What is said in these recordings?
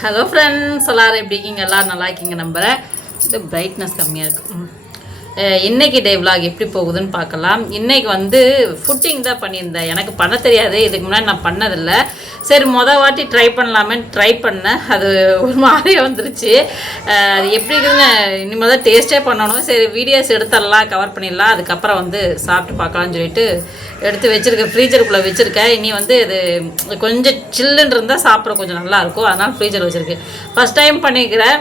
Hello friends எல்லாரும் எப்படி இருக்கீங்க? எல்லோரும் நல்லா இருக்கீங்க நம்புகிறேன் இது பிரைட்னஸ் கம்மியாக இருக்குது இன்றைக்கி இன்னைக்கு டே விலாக் எப்படி போகுதுன்னு பார்க்கலாம். இன்னைக்கு வந்து ஃபுட்டிங் தான் பண்ணியிருந்தேன். எனக்கு பண்ண தெரியாது. இதுக்கு முன்னாடி நான் பண்ணதில்லை. சரி மொதல் வாட்டி ட்ரை பண்ணலாமேன்னு ட்ரை பண்ணேன். அது ஒரு மாதிரி வந்துருச்சு. அது எப்படி இருக்குதுன்னு இனிமேல் தான் டேஸ்ட்டே பண்ணணும். சரி வீடியோஸ் எடுத்துடலாம் கவர் பண்ணிடலாம். அதுக்கப்புறம் வந்து சாப்பிட்டு பார்க்கலாம்னு சொல்லிட்டு எடுத்து வச்சுருக்கேன் ஃப்ரீஜருக்குள்ளே வச்சுருக்கேன். இனி வந்து இது கொஞ்சம் சில்லுன்னு இருந்தால் சாப்பிட கொஞ்சம் நல்லாயிருக்கும் அதனால் ஃப்ரீஜர் வச்சுருக்கேன். ஃபஸ்ட் டைம் பண்ணிக்கிறேன்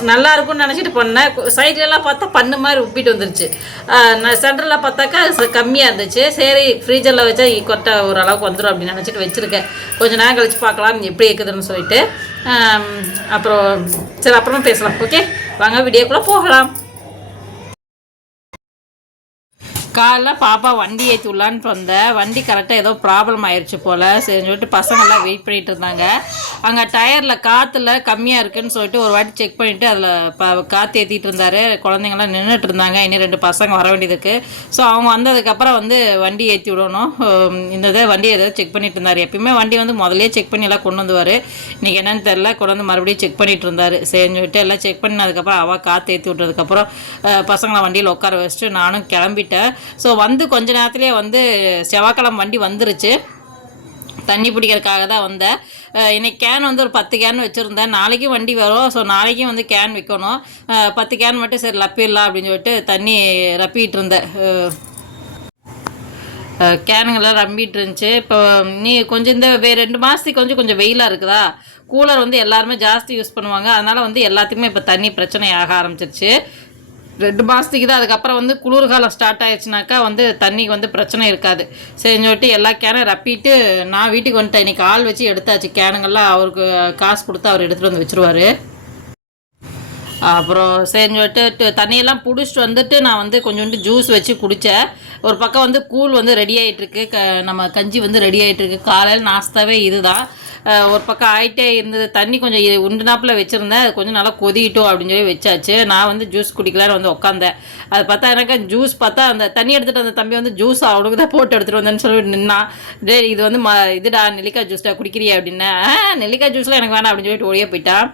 நல்லா இருக்கும்னு நினச்சிட்டு பண்ணேன். சைட்லலாம் பார்த்தா பண்ணு மாதிரி உப்பிட்டு வந்துருச்சு. நான் சென்டரில் பார்த்தாக்கா ச- கம்மியாக இருந்துச்சு. சரி ஃப்ரீஜரில் வச்சா கொட்டை ஓரளவுக்கு வந்துடும் அப்படின்னு நினச்சிட்டு வச்சுருக்கேன். கொஞ்சம் நேரம் கழிச்சு பார்க்கலாம் எப்படி இருக்குதுன்னு சொல்லிட்டு. அப்புறம் சரி அப்புறமா பேசலாம். ஓகே வாங்க வீடியோக்குள்ளே போகலாம். காலைல பாப்பா வண்டி ஏற்றி விடலான்ட்டு வந்தேன் வண்டி கரெக்டாக ஏதோ ப்ராப்ளம் ஆயிடுச்சு போல். சரின்னு சொல்லிட்டு பசங்கள்லாம் வெயிட் பண்ணிட்டு இருந்தாங்க. அங்கே டயரில் காற்றுல கம்மியாக இருக்குன்னு சொல்லிட்டு ஒரு வாட்டி செக் பண்ணிவிட்டு அதில் ப காற்று ஏற்றிட்டு இருந்தாரு. குழந்தைங்களாம் நின்றுட்டு இருந்தாங்க. இன்னும் ரெண்டு பசங்க வர வேண்டியதுக்கு ஸோ அவங்க வந்ததுக்கப்புறம் வந்து வண்டி ஏற்றி விடணும். இந்த இதை வண்டி ஏதோ செக் பண்ணிட்டு இருந்தார். எப்பயுமே வண்டி வந்து முதலே செக் பண்ணி எல்லாம் கொண்டு வந்துவார் இன்றைக்கி என்னென்னு தெரில கொண்டு வந்து மறுபடியும் செக் பண்ணிட்டு இருந்தார். சரின்னு சொல்லிட்டு எல்லாம் செக் பண்ணதுக்கப்புறம் அவள் காற்று ஏற்றி விட்டதுக்கப்புறம் பசங்களை வண்டியில் உட்கார வச்சுட்டு நானும் கிளம்பிட்டேன். ஸோ வந்து கொஞ்ச நேரத்துலேயே வந்து செவ்வாய்க்கிழமை வண்டி வந்துருச்சு. தண்ணி பிடிக்கிறதுக்காக தான் வந்தேன். இன்றைக்கி கேன் வந்து ஒரு பத்து கேன் வச்சுருந்தேன். நாளைக்கும் வண்டி வரும். ஸோ நாளைக்கும் வந்து கேன் விற்கணும் பத்து கேன் மட்டும் சரி லப்பிடலாம் அப்படின்னு சொல்லிட்டு தண்ணி ரப்பிகிட்டு இருந்தேன். அஹ் அஹ் கேனுங்கெல்லாம் ரம்பிட்டு இருந்துச்சு. இப்போ நீ கொஞ்சம் இந்த வே ரெண்டு மாதத்துக்கு கொஞ்சம் கொஞ்சம் வெயிலாக இருக்குதா? கூலர் வந்து எல்லாருமே ஜாஸ்தி யூஸ் பண்ணுவாங்க. அதனால் வந்து எல்லாத்துக்குமே இப்போ தண்ணி பிரச்சனை ஆக ஆரம்பிச்சிருச்சு. ரெண்டு மாதத்துக்கு தான் அதுக்கப்புறம் வந்து குளிர்காலம் ஸ்டார்ட் ஆயிடுச்சுனாக்கா வந்து தண்ணிக்கு வந்து பிரச்சனை இருக்காது. சரின்னு சொல்லிட்டு எல்லா கேனும் ரப்பிட்டு நான் வீட்டுக்கு வந்துட்டேன். இன்றைக்கி ஆள் வச்சு எடுத்தாச்சு. கேனுங்கெல்லாம் அவருக்கு காசு கொடுத்து அவர் எடுத்துகிட்டு வந்து வச்சுருவார். அப்புறம் சரின்னு சொல்லிட்டு தண்ணியெல்லாம் பிடிச்சிட்டு வந்துட்டு நான் வந்து கொஞ்சோண்டு ஜூஸ் வச்சு குடித்தேன் ஒரு பக்கம் வந்து கூழ் வந்து ரெடி ஆகிட்டுருக்கு க நம்ம கஞ்சி வந்து ரெடி ஆகிட்டுருக்கு காலையில் நாஸ்தாவே இதுதான். ஒரு பக்கம் ஆகிட்டே இருந்தது. தண்ணி கொஞ்சம் உண்டு உண்டுனாப்பில் வச்சுருந்தேன். அது கொஞ்சம் நல்லா கொதிக்கிட்டோம் அப்படின்னு சொல்லி வச்சாச்சு. நான் வந்து ஜூஸ் குடிக்கலான்னு வந்து உட்காந்தேன் அது பார்த்தா எனக்கு ஜூஸ் பார்த்தா அந்த தண்ணி எடுத்துகிட்டு அந்த தம்பி வந்து ஜூஸ் அவனுக்கு தான் போட்டு எடுத்துகிட்டு வந்தேன்னு சொல்லி நின்னா டே இது வந்து ம இதுடா நெல்லிக்காய் ஜூஸ்டா குடிக்கிறியா? அப்படின்னா நெல்லிக்காய் ஜூஸ்லாம் எனக்கு வேணாம். அப்படின்னு சொல்லிட்டு ஓடியே போயிட்டான்.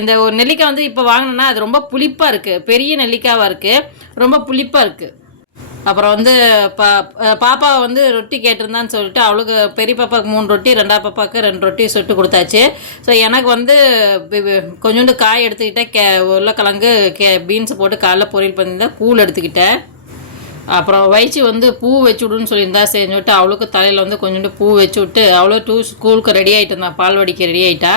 இந்த ஒரு நெல்லிக்காய் வந்து இப்போ வாங்கினேன்னா அது ரொம்ப புளிப்பாக இருக்குது பெரிய நெல்லிக்காவாக இருக்குது ரொம்ப புளிப்பாக இருக்குது அப்புறம் வந்து பா பாப்பா வந்து ரொட்டி கேட்டிருந்தான்னு சொல்லிட்டு அவளுக்கு பெரிய பாப்பாவுக்கு மூணு ரொட்டி ரெண்டாவது பாப்பாவுக்கு ரெண்டு ரொட்டி சுட்டு கொடுத்தாச்சு. ஸோ எனக்கு வந்து கொஞ்சோண்டு காய் எடுத்துக்கிட்டேன். கே உருளைக்கிழங்கு கே பீன்ஸ் போட்டு காலைல பொரியல் பண்ணியிருந்தேன். கூழ் எடுத்துக்கிட்டேன். அப்புறம் வயிற்று வந்து பூ வச்சு விடுன்னு சொல்லியிருந்தா சரின்னு சொல்லிட்டு அவளுக்கு தலையில் வந்து கொஞ்சோண்டு பூ வச்சு விட்டு அவளோ டூ ஸ்கூலுக்கு ரெடி ஆகிட்டு இருந்தா பால்வாடிக்கு ரெடி ஆகிட்டா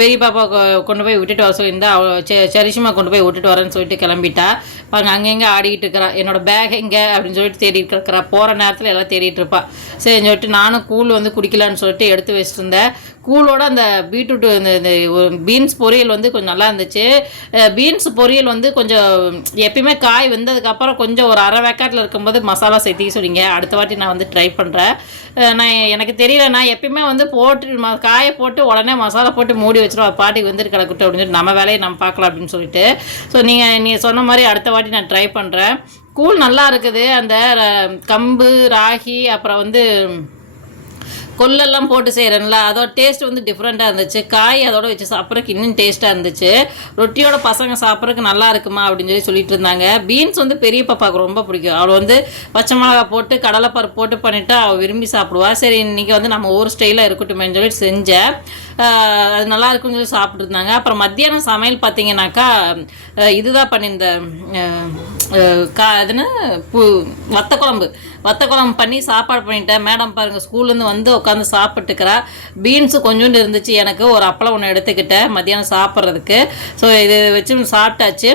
பெரிய பாப்பா கொண்டு போய் விட்டுட்டு வர சொல்லியிருந்தா அவள் சரிசுமா கொண்டு போய் விட்டுட்டு வரேன்னு சொல்லிட்டு கிளம்பிட்டா. பாருங்க அங்கங்கே ஆடிக்கிட்டு இருக்கிறான் என்னோடய பேக் எங்கே? அப்படின்னு சொல்லிட்டு தேடிட்டு இருக்கிறா போகிற நேரத்தில் எல்லாம் தேடிட்டு இருப்பாள் சரின்னு சொல்லிட்டு நானும் கூழ் வந்து குடிக்கலான்னு சொல்லிட்டு எடுத்து வச்சுட்டு இருந்தேன் கூழோட அந்த பீட்ரூட் இந்த இந்த பீன்ஸ் பொரியல் வந்து கொஞ்சம் நல்லா இருந்துச்சு. பீன்ஸ் பொரியல் வந்து கொஞ்சம் எப்பயுமே காய் வெந்ததுக்கப்புறம் கொஞ்சம் ஒரு அரை வேக்காட்டில் இருக்கும்போது மசாலா சேர்த்திக்க சொல்லிங்க அடுத்த வாட்டி நான் வந்து ட்ரை பண்ணுறேன் நான் எனக்கு தெரியல நான் எப்பயுமே வந்து போட்டு ம காயை போட்டு உடனே மசாலா போட்டு மூடி வச்சிருவோம் அது பாட்டிக்கு வந்துட்டு கிடக்கட்டும் அப்படின்னு சொல்லிட்டு. நம்ம வேலையை நம்ம பார்க்கலாம் அப்படின்னு சொல்லிட்டு. ஸோ நீங்கள் நீங்கள் சொன்ன மாதிரி அடுத்த வாட்டி நான் ட்ரை பண்ணுறேன் கூழ் நல்லா இருக்குது. அந்த கம்பு ராகி அப்புறம் வந்து கொல்லெல்லாம் போட்டு செய்கிறேன்ல அதோட டேஸ்ட் வந்து டிஃப்ரெண்ட்டாக இருந்துச்சு. காய் அதோட வச்சு சாப்பிட்றதுக்கு இன்னும் டேஸ்ட்டாக இருந்துச்சு. ரொட்டியோட பசங்க சாப்பிட்றதுக்கு நல்லா இருக்குமா அப்படின்னு சொல்லி சொல்லிட்டு இருந்தாங்க. பீன்ஸ் வந்து பெரிய பாப்பாவுக்கு ரொம்ப பிடிக்கும். அவள் வந்து பச்சை மிளகா போட்டு கடலைப்பருப்பு போட்டு பண்ணிவிட்டு அவள் விரும்பி சாப்பிடுவா. சரி இன்றைக்கி வந்து நம்ம ஒவ்வொரு ஸ்டைலாக இருக்கட்டுமேன்னு சொல்லி செஞ்சேன். அது நல்லா இருக்குன்னு சொல்லி சாப்பிட்ருந்தாங்க அப்புறம் மத்தியானம் சமையல் பார்த்தீங்கன்னாக்கா இதுதான் பண்ணியிருந்தேன். கா அதுன்னு பு வத்த குழம்பு வத்த குழம்பு பண்ணி சாப்பாடு பண்ணிட்டேன். மேடம் பாருங்கள் ஸ்கூல்லேருந்து வந்து உட்காந்து சாப்பிட்டுக்கிறா. பீன்ஸு கொஞ்சோண்டு இருந்துச்சு எனக்கு. ஒரு அப்பளம் ஒன்று எடுத்துக்கிட்டேன். மத்தியானம் சாப்பிட்றதுக்கு. ஸோ இது வச்சு சாப்பிட்டாச்சு.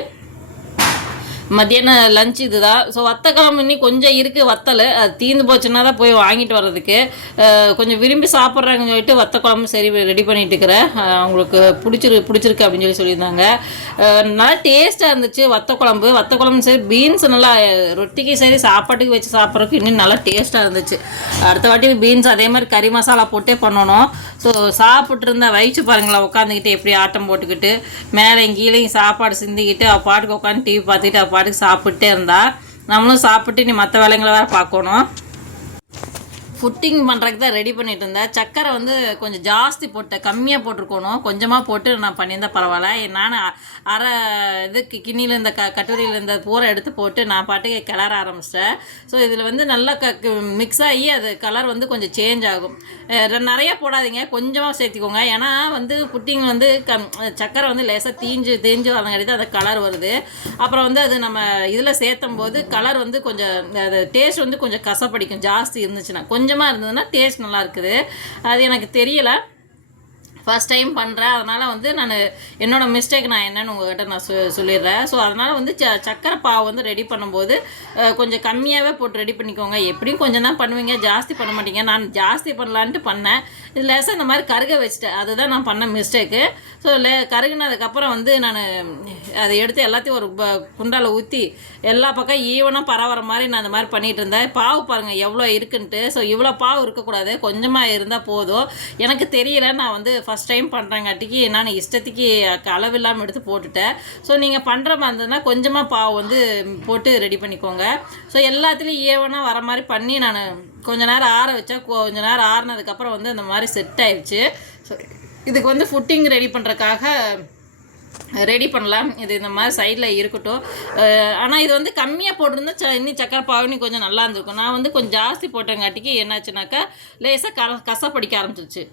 மத்தியானம் லஞ்ச் இதுதான். ஸோ வத்தக்கிழமை இன்னி கொஞ்சம் இருக்குது வத்தல். அது தீர்ந்து போச்சுன்னா தான் போய் வாங்கிட்டு வர்றதுக்கு. கொஞ்சம் விரும்பி சாப்பிட்றாங்கன்னு சொல்லிட்டு வத்த குழம்பு சரி ரெடி பண்ணிட்டு இருக்கிறேன். அவங்களுக்கு பிடிச்சிரு பிடிச்சிருக்கு அப்படின்னு சொல்லி சொல்லியிருந்தாங்க. நல்லா டேஸ்ட்டாக இருந்துச்சு வத்த குழம்பு வத்த குழம்பு சரி பீன்ஸ் நல்லா ரொட்டிக்கு சரி சாப்பாட்டுக்கு வச்சு சாப்பிட்றதுக்கு இன்னும் நல்லா டேஸ்ட்டாக இருந்துச்சு. அடுத்த வாட்டி பீன்ஸ் அதே மாதிரி கறி மசாலா போட்டே பண்ணணும். ஸோ சாப்பிட்டு இருந்தா வயிற்று பாருங்களேன் உட்காந்துக்கிட்டு எப்படி ஆட்டம் போட்டுக்கிட்டு மேலே கீழே சாப்பாடு சிந்திக்கிட்டு அவள் பாட்டுக்கு உட்காந்து டிவி பார்த்துக்கிட்டு பாட்டுக்கு சாப்பிட்டே இருந்தா நம்மளும் சாப்பிட்டு நீ மற்ற வேலைங்களை வேறு பார்க்கணும். ஃபுட்டிங் பண்ணுறதுக்கு தான் ரெடி பண்ணிட்டு இருந்தேன் சக்கரை வந்து கொஞ்சம் ஜாஸ்தி போட்டேன் கம்மியாக போட்டிருக்கணும். கொஞ்சமாக போட்டு நான் பண்ணியிருந்தேன் பரவாயில்ல. நான் அரை இது கிண்ணியில் இருந்த க கட்டுரையில் இருந்த பூரை எடுத்து போட்டு நான் பாட்டுக்கு கிளற ஆரம்பிச்சிட்டேன். ஸோ இதில் வந்து நல்லா க மிக்ஸ் ஆகி அது கலர் வந்து கொஞ்சம் சேஞ்ச் ஆகும். நிறைய போடாதீங்க. கொஞ்சமாக சேர்த்திக்கோங்க. ஏன்னா வந்து புட்டிங் வந்து கம் சக்கரை வந்து லேசாக தீஞ்சு தீஞ்சு வரங்காட்டி தான் அந்த கலர் வருது. அப்புறம் வந்து அது நம்ம இதில் சேர்த்தும் போது கலர் வந்து கொஞ்சம் அது டேஸ்ட் வந்து கொஞ்சம் கசப்படிக்கும். ஜாஸ்தி இருந்துச்சுன்னா. கொஞ்சமாக இருந்ததுன்னா டேஸ்ட் நல்லா இருக்குது. அது எனக்கு தெரியல. ஃபர்ஸ்ட் டைம் பண்ணுறேன் அதனால் வந்து நான் என்னோடய மிஸ்டேக் நான் என்னென்னு உங்கள்கிட்ட நான் சொ சொல்லிடுறேன். ஸோ அதனால் வந்து ச சக்கரை பாவு வந்து ரெடி பண்ணும்போது கொஞ்சம் கம்மியாகவே போட்டு ரெடி பண்ணிக்கோங்க. எப்படியும் கொஞ்சம் தான் பண்ணுவீங்க. ஜாஸ்தி பண்ண மாட்டீங்க. நான் ஜாஸ்தி பண்ணலான்ட்டு பண்ணேன். இது லேசாக இந்த மாதிரி கருக வச்சுட்டேன் அதுதான் நான் பண்ண மிஸ்டேக்கு ஸோ லே கருகினதுக்கப்புறம் வந்து நான் அதை எடுத்து எல்லாத்தையும் ஒரு குண்டால் ஊற்றி எல்லா பக்கம் ஈவனாக பரவற மாதிரி நான் அந்த மாதிரி பண்ணிகிட்டு இருந்தேன். பாவு பாருங்கள் எவ்வளோ இருக்குன்ட்டு. ஸோ இவ்வளோ பாவு இருக்கக்கூடாது. கொஞ்சமாக இருந்தால் போதும். எனக்கு தெரியல நான் வந்து ஃபஸ்ட் ஃபஸ்ட் டைம் பண்ணுறங்காட்டிக்கு நான் இஷ்டத்துக்கு அளவு இல்லாமல் எடுத்து போட்டுட்டேன். ஸோ நீங்கள் பண்ணுற மாதிரி இருந்ததுன்னா கொஞ்சமாக பாவு வந்து போட்டு ரெடி பண்ணிக்கோங்க. ஸோ எல்லாத்துலேயும் ஈவனாக வர மாதிரி பண்ணி நான் கொஞ்ச நேரம் ஆற வச்சா கொஞ்ச நேரம் ஆறுனதுக்கப்புறம் வந்து அந்த மாதிரி செட் ஆயிடுச்சு. ஸோ இதுக்கு வந்து ஃபுட்டிங் ரெடி பண்ணுறக்காக ரெடி பண்ணலாம். இது இந்த மாதிரி சைடில் இருக்கட்டும். ஆனால் இது வந்து கம்மியாக போட்டிருந்தா ச இன்னும் சக்கரை பாவனி கொஞ்சம் நல்லா இருந்திருக்கும். நான் வந்து கொஞ்சம் ஜாஸ்தி போட்டங்காட்டிக்கு என்னாச்சுனாக்கா லேசாக க கசப்படிக்க ஆரம்பிச்சிருச்சு.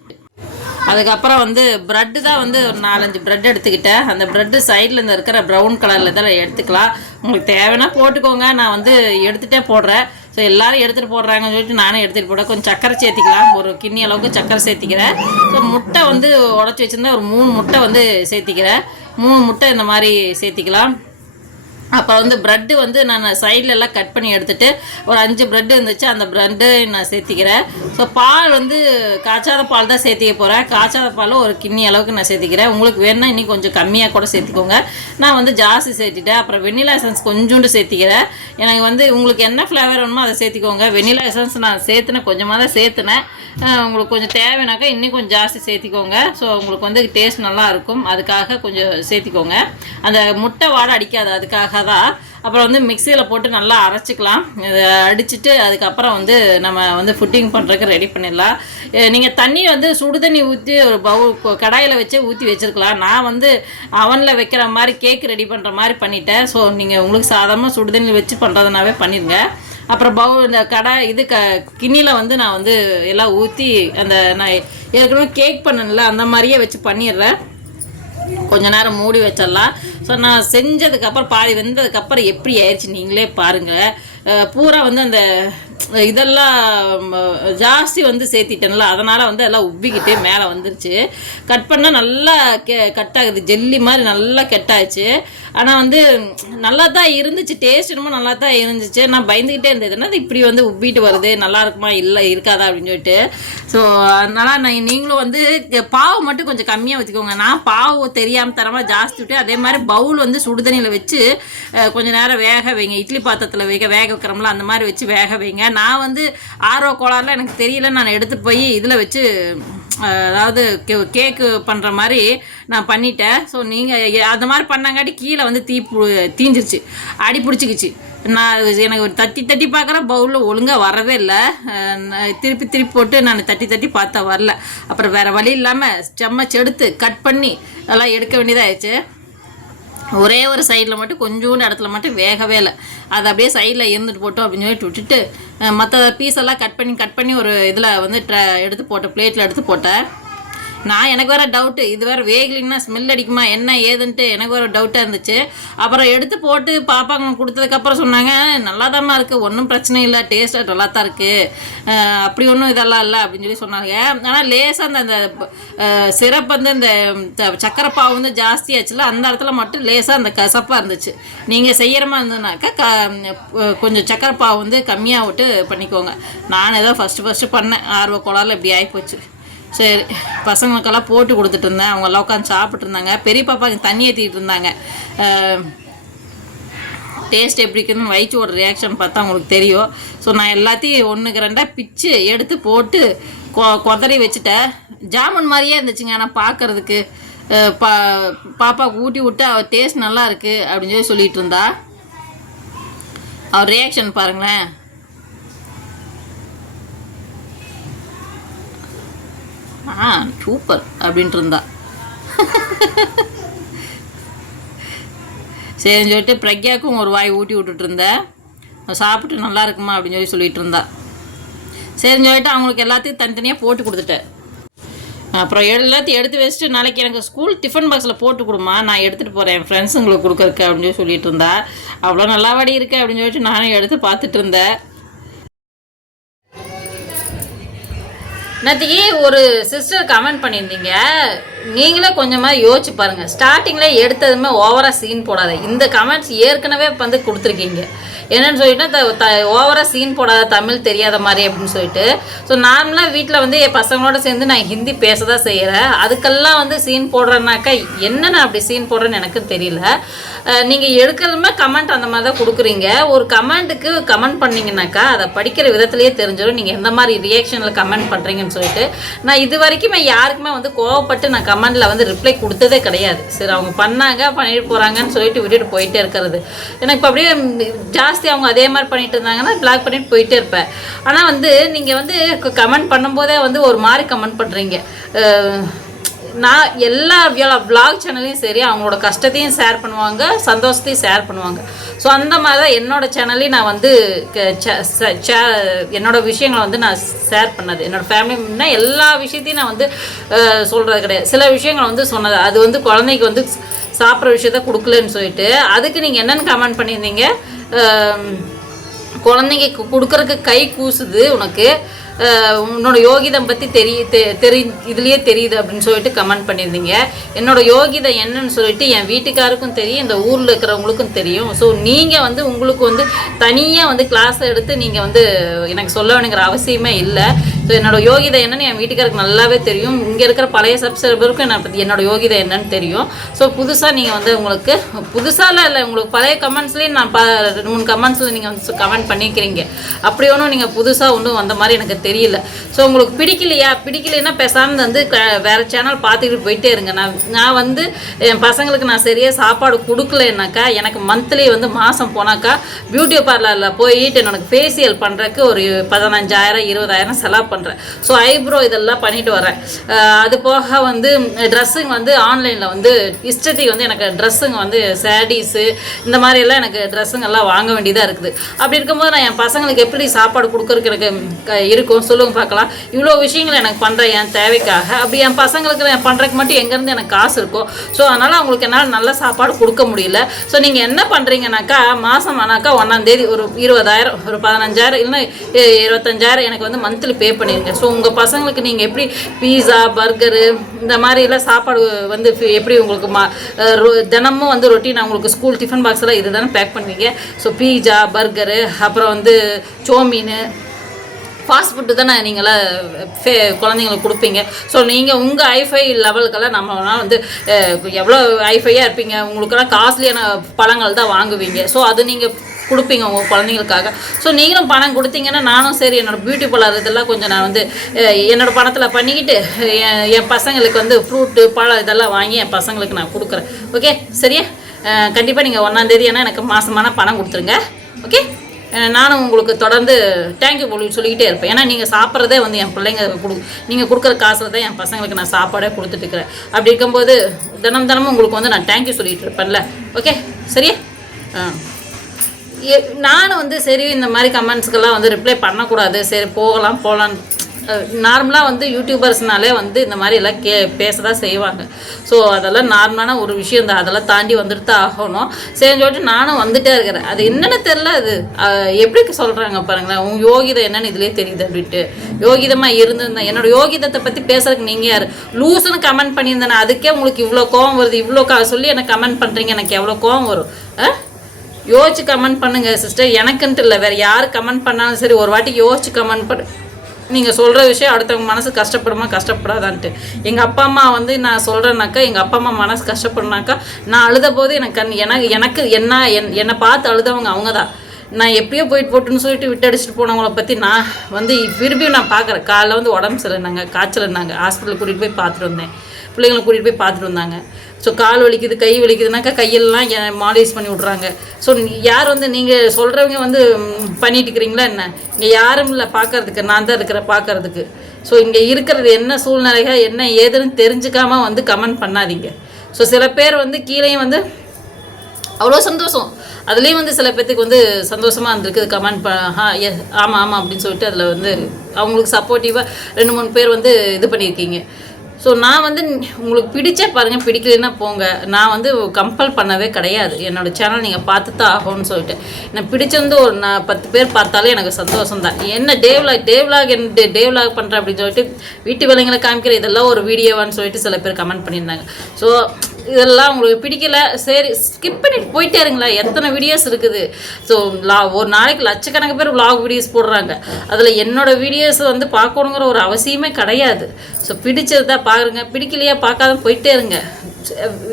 அதுக்கப்புறம் வந்து ப்ரெட்டு தான் வந்து ஒரு நாலஞ்சு ப்ரெட் எடுத்துக்கிட்டேன். அந்த ப்ரெட்டு சைடில் இருந்து இருக்கிற ப்ரௌன் கலரில் தான் எடுத்துக்கலாம். உங்களுக்கு தேவைன்னா போட்டுக்கோங்க. நான் வந்து எடுத்துகிட்டே போடுறேன். ஸோ எல்லாரும் எடுத்துகிட்டு போடுறாங்கன்னு சொல்லிட்டு நானும் எடுத்துகிட்டு போட கொஞ்சம் சக்கரை சேர்த்திக்கலாம். ஒரு கிண்ணி அளவுக்கு சக்கரை சேர்த்திக்கிறேன். ஸோ முட்டை வந்து உடச்சி வச்சுருந்தா ஒரு மூணு முட்டை வந்து சேர்த்திக்கிறேன். மூணு முட்டை இந்த மாதிரி சேர்த்திக்கலாம். அப்போ வந்து ப்ரெட்டு வந்து நான் சைடில் எல்லாம் கட் பண்ணி எடுத்துகிட்டு ஒரு அஞ்சு ப்ரெட்டு இருந்துச்சு. அந்த ப்ரெட்டு நான் சேர்த்திக்கிறேன். ஸோ பால் வந்து காய்ச்சாத பால் தான் சேர்த்திக்க போகிறேன் காய்ச்சாத பால் ஒரு கிண்ணி அளவுக்கு நான் சேர்த்திக்கிறேன். உங்களுக்கு வேணும்னா இன்னும் கொஞ்சம் கம்மியாக கூட சேர்த்திக்கோங்க. நான் வந்து ஜாஸ்தி சேர்த்திட்டேன். அப்புறம் வெண்ணிலா எசன்ஸ் கொஞ்சோண்டு சேர்த்திக்கிறேன். எனக்கு வந்து உங்களுக்கு என்ன ஃப்ளேவர் வேணுமோ அதை சேர்த்திக்கோங்க. வெண்ணிலா எசன்ஸ் நான் சேர்த்துனேன் கொஞ்சமாக தான் சேர்த்துனேன். உங்களுக்கு கொஞ்சம் தேவைனாக்கா இன்னும் கொஞ்சம் ஜாஸ்தி சேர்த்திக்கோங்க. ஸோ உங்களுக்கு வந்து டேஸ்ட் நல்லா இருக்கும். அதுக்காக கொஞ்சம் சேர்த்திக்கோங்க. அந்த முட்டை வாடை அடிக்காது. அதுக்காக தான் அப்புறம் வந்து மிக்சியில் போட்டு நல்லா அரைச்சிக்கலாம். அடிச்சுட்டு அதுக்கப்புறம் வந்து நம்ம வந்து ஃபுட்டிங் பண்ணுறதுக்கு ரெடி பண்ணிடலாம். நீங்கள் தண்ணி வந்து சுடு தண்ணி ஊற்றி ஒரு பவு கடாயில் வச்சு ஊற்றி வச்சுருக்கலாம். நான் வந்து அவனில் வைக்கிற மாதிரி கேக் ரெடி பண்ணுற மாதிரி பண்ணிட்டேன். ஸோ நீங்கள் உங்களுக்கு சாதாரணமாக சுடு தண்ணி வச்சு பண்ணுறதுனாவே பண்ணிடுங்க. அப்புறம் பவு இந்த கடை இது க கிண்ணியில் வந்து நான் வந்து எல்லாம் ஊற்றி அந்த நான் ஏற்கனவே கேக் பண்ணல அந்த மாதிரியே வச்சு பண்ணிடுறேன். கொஞ்ச நேரம் மூடி வச்சிடலாம். ஸோ நான் செஞ்சதுக்கப்புறம் பாதி வெந்ததுக்கப்புறம் எப்படி ஆயிடுச்சு நீங்களே பாருங்கள் பூரா வந்து அந்த இதெல்லாம் ஜாஸ்தி வந்து சேர்த்திட்டேன்ல அதனால் வந்து எல்லாம் உப்பிக்கிட்டு மேலே வந்துருச்சு. கட் பண்ணால் நல்லா கெ கட் ஆகுது. ஜெல்லி மாதிரி நல்லா கெட்டாச்சு ஆனால் வந்து நல்லா தான் இருந்துச்சு. டேஸ்ட் என்னமோ நல்லா தான் இருந்துச்சு. நான் பயந்துக்கிட்டே இருந்ததுன்னா அது இப்படி வந்து உப்பிட்டு வருது? நல்லா இருக்குமா? இல்லை இருக்காதா? அப்படின்னு சொல்லிட்டு. ஸோ அதனால் நான் நீங்களும் வந்து பாவு மட்டும் கொஞ்சம் கம்மியாக வச்சுக்கோங்க. நான் பாவு தெரியாமல் தரமாக ஜாஸ்தி விட்டு அதே மாதிரி பவுல் வந்து சுடுதண்ணியில் வச்சு கொஞ்சம் நேரம் வேக வைங்க. இட்லி பாத்திரத்தில் வேக வேக வைக்கிறோம்ல அந்த மாதிரி வச்சு வேக வைங்க. நான் வந்து ஆர்வ கோளாறுல எனக்கு தெரியல நான் எடுத்துகிட்டு போய் இதில் வச்சு அதாவது கே- கேக்கு பண்ணுற மாதிரி நான் பண்ணிட்டேன். ஸோ நீங்கள் அந்த மாதிரி பண்ணாங்காட்டி கீழே வந்து தீ பு- தீஞ்சிருச்சு. அடி பிடிச்சிக்கிச்சு. நான் எனக்கு ஒரு தட்டி தட்டி பார்க்குறேன் பவுலில் ஒழுங்காக வரவே இல்லை. நான் திருப்பி திருப்பி போட்டு நான் தட்டி தட்டி பார்த்தா வரல. அப்புறம் வேறு வழி இல்லாமல் செம்மச் எடுத்து கட் பண்ணி அதெல்லாம் எடுக்க வேண்டியதாகிடுச்சு ஒரே ஒரு சைடில் மட்டும் கொஞ்சோண்டு இடத்துல மட்டும் வேகவே இல்லை. அது அப்படியே சைடில் இருந்துட்டு போட்டோம் அப்படின்னு சொல்லிட்டு விட்டுட்டு மற்ற பீஸ் எல்லாம் கட் பண்ணி கட் பண்ணி ஒரு இதில் வந்து ட்ர எடுத்து போட்டேன் பிளேட்டில் எடுத்து போட்டேன். நான் எனக்கு வேறு டவுட்டு இது வேறு வேகலின்னா ஸ்மெல் அடிக்குமா என்ன ஏதுன்ட்டு எனக்கு வேறு டவுட்டாக இருந்துச்சு. அப்புறம் எடுத்து போட்டு பாப்பாங்க கொடுத்ததுக்கப்புறம் சொன்னாங்க நல்லா தாம்மா இருக்குது ஒன்றும் பிரச்சனை இல்லை டேஸ்ட்டாக நல்லா தான் இருக்குது அப்படி ஒன்றும் இதெல்லாம் இல்லை அப்படின்னு சொல்லி சொன்னாங்க. ஆனால் லேசாக அந்த அந்த சிரப் வந்து இந்த த- சக்கரை பாவு வந்து ஜாஸ்தியாச்சுல அந்த இடத்துல மட்டும் லேசாக அந்த கசப்பாக இருந்துச்சு. நீங்கள் செய்கிற மாதிரி இருந்ததுனாக்கா க கொஞ்சம் சக்கரை பாவு வந்து கம்மியாக விட்டு பண்ணிக்கோங்க. நான் ஏதோ ஃபஸ்ட்டு ஃபஸ்ட்டு பண்ணேன். ஆர்வ கோளாறுல இப்படி ஆகிப்போச்சு சரி பசங்களுக்கெல்லாம் போட்டு கொடுத்துட்டு இருந்தேன். அவங்க எல்லாம் உட்காந்து சாப்பிட்டு இருந்தாங்க. பெரிய பாப்பா தண்ணி ஏற்றிட்டு இருந்தாங்க. டேஸ்ட் எப்படி இருக்குன்னு வயிற்றோட ரியாக்ஷன் பார்த்தா உங்களுக்கு தெரியும். ஸோ நான் எல்லாத்தையும் ஒன்றுக்கு ரெண்டாக பிச்சு எடுத்து போட்டு கொ கொதறி வச்சுட்டேன். ஜாமுன் மாதிரியே இருந்துச்சுங்க ஆனால் பார்க்கறதுக்கு பா பாப்பாவுக்கு ஊட்டி விட்டு அவள் டேஸ்ட் நல்லா இருக்குது அப்படின்னு சொல்லி சொல்லிட்டு இருந்தா. அவர் ரியாக்ஷன் பாருங்களேன். ஆ சூப்பர் அப்படின்ட்டு இருந்தா சரின்னு சொல்லிட்டு பிரக்யாவுக்கும் ஒரு வாய் ஊட்டி விட்டுட்டு இருந்தேன் சாப்பிட்டு நல்லா இருக்குமா? அப்படின்னு சொல்லி சொல்லிகிட்டு இருந்தா சரின்னு சொல்லிட்டு அவங்களுக்கு எல்லாத்தையும் தனித்தனியாக போட்டு கொடுத்துட்டேன். அப்புறம் எல்லாத்தையும் எடுத்து வச்சுட்டு நாளைக்கு எனக்கு ஸ்கூல் டிஃபன் பாக்ஸில் போட்டு கொடுமா நான் எடுத்துகிட்டு போகிறேன் என் ஃப்ரெண்ட்ஸுங்களுக்கு கொடுக்குறக்கு அப்படின்னு சொல்லி சொல்லிட்டு இருந்தா அவ்வளோ நல்லாவாடி இருக்கு? அப்படின்னு சொல்லிட்டு நானும் எடுத்து பார்த்துட்டு இருந்தேன். நேற்றுக்கு ஒரு சிஸ்டர் கமெண்ட் பண்ணியிருந்தீங்க. நீங்களே கொஞ்சமாக யோசிச்சு பாருங்கள் ஸ்டார்டிங்கில் எடுத்ததுமே ஓவராக சீன் போடாத. இந்த கமெண்ட்ஸ் ஏற்கனவே வந்து கொடுத்துருக்கீங்க. என்னன்னு சொல்லிட்டுனா த த ஓவராக சீன் போடாத தமிழ் தெரியாத மாதிரி அப்படின்னு சொல்லிட்டு. ஸோ நார்மலாக வீட்டில் வந்து என் பசங்களோட சேர்ந்து நான் ஹிந்தி பேச தான் செய்கிறேன் அதுக்கெல்லாம் வந்து சீன் போடுறேன்னாக்கா என்ன நான் அப்படி சீன் போடுறேன்னு எனக்கு தெரியல. நீங்கள் எடுக்கிறதுமே கமெண்ட் அந்த மாதிரி தான் கொடுக்குறீங்க. ஒரு கமெண்ட்டுக்கு கமெண்ட் பண்ணீங்கன்னாக்கா அதை படிக்கிற விதத்துலேயே தெரிஞ்சிடும். நீங்கள் எந்த மாதிரி ரியாக்ஷனில் கமெண்ட் பண்ணுறீங்கன்னு சொல்லிட்டு. நான் இது வரைக்குமே யாருக்குமே வந்து கோவப்பட்டு நான் கமெண்டில் வந்து ரிப்ளை கொடுத்ததே கிடையாது. சரி அவங்க பண்ணாங்க பண்ணிட்டு போகிறாங்கன்னு சொல்லிட்டு விட்டுட்டு போயிட்டே இருக்கிறது. எனக்கு இப்போ அப்படியே ஜாஸ்தி அவங்க அதே மாதிரி பண்ணிட்டு இருந்தாங்கன்னா பிளாக் பண்ணிட்டு போயிட்டே இருப்பேன். ஆனால் வந்து நீங்கள் வந்து கமெண்ட் பண்ணும்போதே வந்து ஒரு மாதிரி கமெண்ட் பண்ணுறீங்க நான் எல்லா விளாக் சேனல்லையும் சரி அவங்களோட கஷ்டத்தையும் ஷேர் பண்ணுவாங்க சந்தோஷத்தையும் ஷேர் பண்ணுவாங்க. ஸோ அந்த மாதிரி தான் என்னோட சேனல்லையும் நான் வந்து க- ச- ச- என்னோட விஷயங்களை வந்து நான் ஷேர் பண்ணது. என்னோட ஃபேமிலினா எல்லா விஷயத்தையும் நான் வந்து சொல்கிறது கிடையாது. சில விஷயங்களை வந்து சொன்னது. அது வந்து குழந்தைக்கு வந்து சாப்பிட்ற விஷயத்த கொடுக்கலன்னு சொல்லிட்டு அதுக்கு நீங்கள் என்னென்னு கமெண்ட் பண்ணியிருந்தீங்க? குழந்தைங்க கு- கொடுக்கறதுக்கு கை கூசுது உனக்கு. உன்னோட யோகிதம் பற்றி தெரிய தெ- தெரி இதுலேயே தெரியுது அப்படின்னு சொல்லிட்டு கமெண்ட் பண்ணியிருந்தீங்க. என்னோட யோகிதம் என்னன்னு சொல்லிட்டு என் வீட்டுக்காருக்கும் தெரியும் இந்த ஊரில் இருக்கிறவங்களுக்கும் தெரியும். ஸோ நீங்கள் வந்து உங்களுக்கு வந்து தனியாக வந்து கிளாஸ் எடுத்து நீங்கள் வந்து எனக்கு சொல்ல வேணுங்கிற அவசியமே இல்லை. ஸோ என்னோட யோகிதை என்னன்னு என் வீட்டுக்காருக்கு நல்லாவே தெரியும். இங்கே இருக்கிற பழைய சப்ஸ்கிரைபருக்கும் என்னை பற்றி என்னோட யோகிதை என்னன்னு தெரியும். ஸோ புதுசாக நீங்கள் வந்து உங்களுக்கு புதுசாலாம் இல்லை உங்களுக்கு பழைய கமெண்ட்ஸ்லேயும் நான் ப ரெண்டு மூணு கமெண்ட்ஸில் நீங்கள் வந்து கமெண்ட் பண்ணிக்கிறீங்க. அப்படி ஒன்றும் நீங்கள் புதுசாக ஒன்றும் வந்த மாதிரி எனக்கு தெரியல. ஸோ உங்களுக்கு பிடிக்கலையா? பிடிக்கலைன்னா பேசாமல் வந்து க- வேற சேனல் பார்த்துக்கிட்டு போயிட்டே இருங்க. நான் நான் வந்து என் பசங்களுக்கு நான் சரியாக சாப்பாடு கொடுக்கலனாக்கா எனக்கு மந்த்லி வந்து மாதம் போனாக்கா பியூட்டி பார்லரில் போயிட்டு எனக்கு ஃபேஷியல் பண்ணுறதுக்கு ஒரு பதினஞ்சாயிரம் இருபதாயிரம் செலவு பண்ணுறேன் ஸோ ஐப்ரோ இதெல்லாம் பண்ணிட்டு வரேன். அது போக வந்து ட்ரெஸ்ஸுங்க வந்து ஆன்லைனில் வந்து இஷ்டத்துக்கு வந்து எனக்கு ட்ரெஸ்ஸுங்க வந்து சாரீஸு இந்த மாதிரி எல்லாம் எனக்கு ட்ரெஸ்ஸுங்கெல்லாம் வாங்க வேண்டியதாக இருக்குது. அப்படி இருக்கும்போது நான் என் பசங்களுக்கு எப்படி சாப்பாடு கொடுக்கறதுக்கு எனக்கு இருக்கும்? சொல்லுங்க பார்க்கலாம். இவ்வளோ விஷயங்கள் எனக்கு பண்ணுறேன் என் தேவைக்காக. அப்படி என் பசங்களுக்கு நான் பண்ணுறதுக்கு மட்டும் எங்கேருந்து எனக்கு காசு இருக்கும் ஸோ அதனால் அவங்களுக்கு என்னால் நல்ல சாப்பாடு கொடுக்க முடியல. ஸோ நீங்கள் என்ன பண்ணுறீங்கனாக்கா மாதம் ஆனாக்கா ஒன்றாந்தேதி ஒரு இருபதாயிரம் ஒரு பதினஞ்சாயிரம் இல்லைன்னா இருபத்தஞ்சாயிரம் எனக்கு வந்து மந்த்லி பே பண்ணிடுங்க ஸோ உங்கள் பசங்களுக்கு நீங்கள் எப்படி பீஸா பர்கரு இந்த மாதிரிலாம் சாப்பாடு வந்து எப்படி உங்களுக்கு மா தினமும் வந்து ரொட்டீன் உங்களுக்கு ஸ்கூல் டிஃபன் பாக்ஸில் இது தானே பேக் பண்ணுவீங்க? ஸோ பீஸா பர்கரு அப்புறம் வந்து சோமீன் ஃபாஸ்ட் ஃபுட்டு தானே நீங்களாம் ஃபே குழந்தைங்களுக்கு கொடுப்பீங்க. ஸோ நீங்கள் உங்கள் ஐஃபை லெவலுக்கெல்லாம் நம்மளாம் வந்து எவ்வளோ ஐஃபையாக இருப்பீங்க? உங்களுக்கெல்லாம் காஸ்ட்லியான பழங்கள் தான் வாங்குவீங்க. ஸோ அது நீங்கள் கொடுப்பீங்க உங்கள் குழந்தைங்களுக்காக ஸோ நீங்களும் பணம் கொடுத்தீங்கன்னா நானும் சரி என்னோடய பியூட்டி பார்லர் இதெல்லாம் கொஞ்சம் நான் வந்து என்னோடய பணத்தில் பண்ணிக்கிட்டு என் என் பசங்களுக்கு வந்து ஃப்ரூட்டு பழம் இதெல்லாம் வாங்கி என் பசங்களுக்கு நான் கொடுக்குறேன். ஓகே சரியா? கண்டிப்பாக நீங்கள் ஒன்றாந்தேதி ஆனால் எனக்கு மாதமான பணம் கொடுத்துருங்க. ஓகே நானும் உங்களுக்கு தொடர்ந்து தேங்க்யூ சொல்லி சொல்லிக்கிட்டே இருப்பேன். ஏன்னா நீங்கள் சாப்பிட்றதே வந்து என் பிள்ளைங்க கொடு நீங்கள் கொடுக்குற காசில் தான் என் பசங்களுக்கு நான் சாப்பாடே கொடுத்துட்டு இருக்கிறேன் அப்படி இருக்கும்போது தினம் தினமும் உங்களுக்கு வந்து நான் தேங்க்யூ சொல்லிகிட்டு இருப்பேன்ல. ஓகே சரியா? ஆ நானும் வந்து சரி இந்த மாதிரி கமெண்ட்ஸ்க்கெல்லாம் வந்து ரிப்ளை பண்ணக்கூடாது. சரி போகலாம் போகலாம் நார்மலாக வந்து யூடியூபர்ஸ்னாலே வந்து இந்த மாதிரி எல்லாம் கே பேச தான் செய்வாங்க. ஸோ அதெல்லாம் நார்மலான ஒரு விஷயம் தான். அதெல்லாம் தாண்டி வந்துட்டு தான் ஆகணும். சரின்னு சொல்லிட்டு நானும் வந்துட்டே இருக்கிறேன். அது என்னென்னு தெரில அது எப்படி சொல்கிறாங்க பாருங்களேன். உன் யோகிதம் என்னென்னு இதுலேயே தெரியுது அப்படின்ட்டு. யோகிதமாக இருந்திருந்தேன் என்னோட யோகிதத்தை பற்றி பேசுறதுக்கு நீங்கள் யார்? லூஸ்னு கமெண்ட் பண்ணியிருந்தேன். அதுக்கே உங்களுக்கு இவ்வளோ கோவம் வருது இவ்வளோ கா சொல்லி எனக்கு கமெண்ட் பண்ணுறீங்க எனக்கு எவ்வளோ கோவம் வரும். ஆ யோசிச்சு கமெண்ட் பண்ணுங்க சிஸ்டர் எனக்குன்ட்டு இல்லை வேற யார் கமெண்ட் பண்ணாலும் சரி ஒரு வாட்டி யோசிச்சு கமெண்ட் பண்ணு நீங்கள் சொல்கிற விஷயம் அடுத்தவங்க மனசு கஷ்டப்படுமா கஷ்டப்படாதான்ட்டு. எங்கள் அப்பா அம்மா வந்து நான் சொல்கிறேன்னாக்கா எங்கள் அப்பா அம்மா மனசு கஷ்டப்படுனாக்கா நான் அழுத போது எனக்கு கண் எனக்கு எனக்கு என்ன என் என்னை பார்த்து அழுதவங்க அவங்க தான் நான் எப்படியோ போயிட்டு போட்டுன்னு சொல்லிட்டு விட்டடிச்சிட்டு போனவங்கள பற்றி நான் வந்து விரும்பி நான் பார்க்குறேன் காலைல வந்து உடம்பு சரியில்லைனாங்க காய்ச்சல் இருந்தாங்க. ஹாஸ்பிட்டல் கூட்டிகிட்டு போய் பார்த்துட்டு வந்தேன். பிள்ளைங்களை கூட்டிகிட்டு போய் பார்த்துட்டு வந்தாங்க. ஸோ கால் வலிக்குது கை வலிக்குதுனாக்கா கையெல்லாம் மாலிஷ் பண்ணி விட்றாங்க. ஸோ யார் வந்து நீங்கள் சொல்கிறவங்க வந்து பண்ணிட்டு இருக்கிறீங்களா என்ன? இங்கே யாரும் இல்லை பார்க்கறதுக்கு நான் தான் இருக்கிற பார்க்கறதுக்கு ஸோ இங்கே இருக்கிறது என்ன சூழ்நிலைகள் என்ன ஏதுன்னு தெரிஞ்சுக்காம வந்து கமெண்ட் பண்ணாதீங்க. ஸோ சில பேர் வந்து கீழேயும் வந்து அவ்வளோ சந்தோஷம். அதுலேயும் வந்து சில பேர்த்துக்கு வந்து சந்தோஷமாக இருந்திருக்கு. கமெண்ட் ப ஆ எஸ் ஆமாம் ஆமாம் அப்படின்னு சொல்லிட்டு அதில் வந்து அவங்களுக்கு சப்போர்ட்டிவாக ரெண்டு மூணு பேர் வந்து இது பண்ணியிருக்கீங்க. ஸோ நான் வந்து உங்களுக்கு பிடிச்சா பாருங்கள் பிடிக்கலன்னா போங்க. நான் வந்து கம்பல் பண்ணவே கிடையாது. என்னோட சேனல் நீங்கள் பார்த்து தான் ஆகும்னு சொல்லிட்டு நான் பிடிச்சிருந்து ஒரு நான் பத்து பேர் பார்த்தாலே எனக்கு சந்தோஷம் தான் என்ன டேவ்லாக் டேவ்லாக் என்ன டேவ்லாக் பண்ணுறேன் அப்படின்னு சொல்லிட்டு வீட்டு வேலைங்களை காமிக்கிற இதெல்லாம் ஒரு வீடியோவான்னு சொல்லிட்டு சில பேர் கமெண்ட் பண்ணியிருந்தாங்க. ஸோ இதெல்லாம் உங்களுக்கு பிடிக்கல சரி ஸ்கிப் பண்ணிட்டு போயிட்டே இருங்களா எத்தனை வீடியோஸ் இருக்குது? ஸோ லா ஒரு நாளைக்கு லட்சக்கணக்கு பேர் vlog வீடியோஸ் போடுறாங்க. அதில் என்னோட வீடியோஸ் வந்து பார்க்கணுங்கிற ஒரு அவசியமே கிடையாது. ஸோ பிடிச்சது தான் பாருங்க. பிடிக்கலையா பார்க்காத போயிட்டே இருங்க.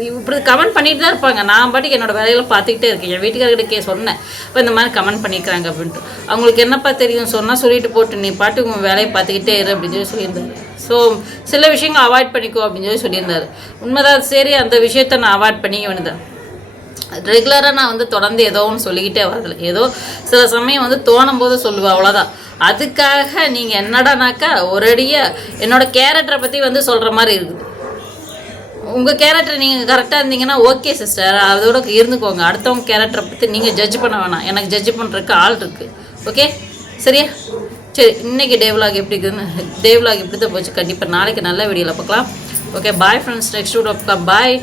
இப்படி கமெண்ட் பண்ணிட்டு தான் இருப்பாங்க. நான் பாட்டுக்கு என்னோடய வேலைகளை பார்த்துக்கிட்டே இருக்கேன். என் வீட்டுக்காரர்கிட்ட கே சொன்னேன். இப்போ இந்த மாதிரி கமெண்ட் பண்ணிக்கிறாங்க அப்படின்ட்டு. அவங்களுக்கு என்னப்பா தெரியும்? சொன்னால் சொல்லிட்டு போட்டு நீ பாட்டுக்கு உன் வேலையை பார்த்துக்கிட்டே இரு அப்படின்னு சொல்லி சொல்லியிருந்தாரு ஸோ சில விஷயங்கள் அவாய்ட் பண்ணிக்கோ அப்படின்னு சொல்லி சொல்லியிருந்தார். உண்மைதான் சரி அந்த விஷயத்த நான் அவாய்ட் பண்ணிக்க வேண்டியதான் ரெகுலராக நான் வந்து தொடர்ந்து ஏதோ ஒன்று சொல்லிக்கிட்டே வரதில்லை. ஏதோ சில சமயம் வந்து தோணும் போது சொல்லுவேன் அவ்வளோதான் அதுக்காக நீங்கள் என்னடானாக்கா ஒரேடியாக என்னோடய கேரக்டரை பற்றி வந்து சொல்கிற மாதிரி இருக்குது. உங்கள் கேரக்டர் நீங்கள் கரெக்டாக இருந்தீங்கன்னா ஓகே சிஸ்டர் அதோட இருந்துக்கோங்க. அடுத்தவங்க கேரக்டரை பற்றி நீங்கள் ஜட்ஜ் பண்ண வேணாம். எனக்கு ஜட்ஜ் பண்ணுறதுக்கு ஆள் இருக்குது ஓகே சரியா? சரி இன்னைக்கு டேவ்லாக் எப்படி இருக்குதுன்னு டேவ்லாக் எப்படி தான் போச்சு. கண்டிப்பாக நாளைக்கு நல்ல வீடியோவில் பார்க்கலாம். Okay bye friends next video bye